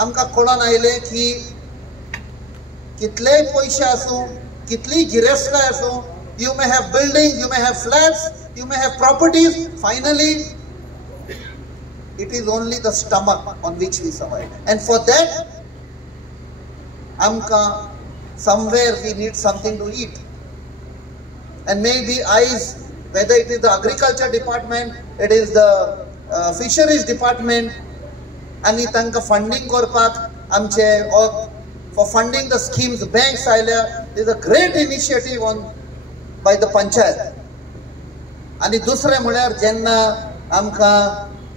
आमकां कळोन आयलें की कितलेय पयशे आसूं, कितलीय गिरेस्तकाय आसूं, you may have buildings, you may have flats, you may have properties, finally it is only the stomach on which we survive. And for that, amka somewhere we need something to eat. And maybe eyes, whether it is the agriculture department, it is the fisheries department, आणि तांकां funding करपाक आमचे for funding the schemes banks आयल्या. There is a great initiative on by the panchayat. आणि दुसरें म्हळ्यार जेन्ना आमकां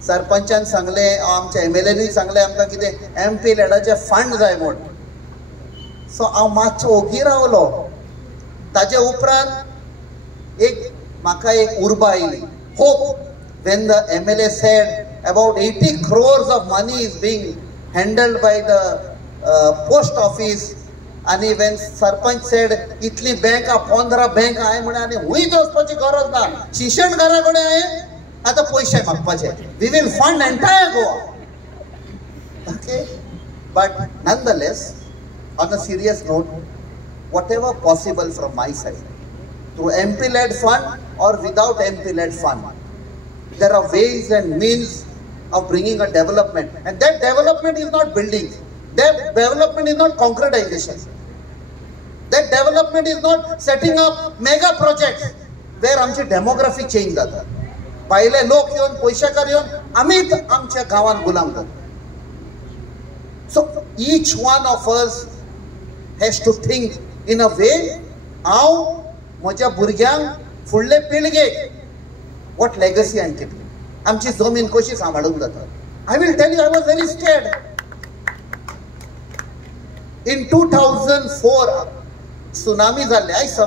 सरपंचान सांगलें आमच्या MLAनी सांगलें आमकां कितें MP लॅडाचे फंड जाय म्हूण, सो हांव मातसो ओगी रावलो. ताजे उपरांत म्हाका एक उर्बा oily, hope, when the MLA said about 80 crores of money is being handled by the post office, आणि when sarpanch said Italy bank 15 bank आहे म्हणे आणि हुंय वचपाची गरज ना, शिक्षण घरा कडेन आहे, आता पयशे मागपाचे, we will fund entire Goa. Okay, but nonetheless, on a serious note, whatever possible from my side, through MP-led fund or without MP-led fund, there are ways and means of bringing a development, and that development is not building, that development is not concretization, that development is not setting up mega projects where आमची demography change जाता. पहिले लोक येऊन पैशाकार येऊन आम्हीच आमच्या गावान गुलाम जाता. So each one of us has to think in a way, हांव म्हज्या भुरग्यांक फुडले पिळगेक what legacy I'm keeping. आमची जमीन कशी सांबाळूंक जाता. I will tell you, I was very scared. In 2004 tsunami जाल्ले.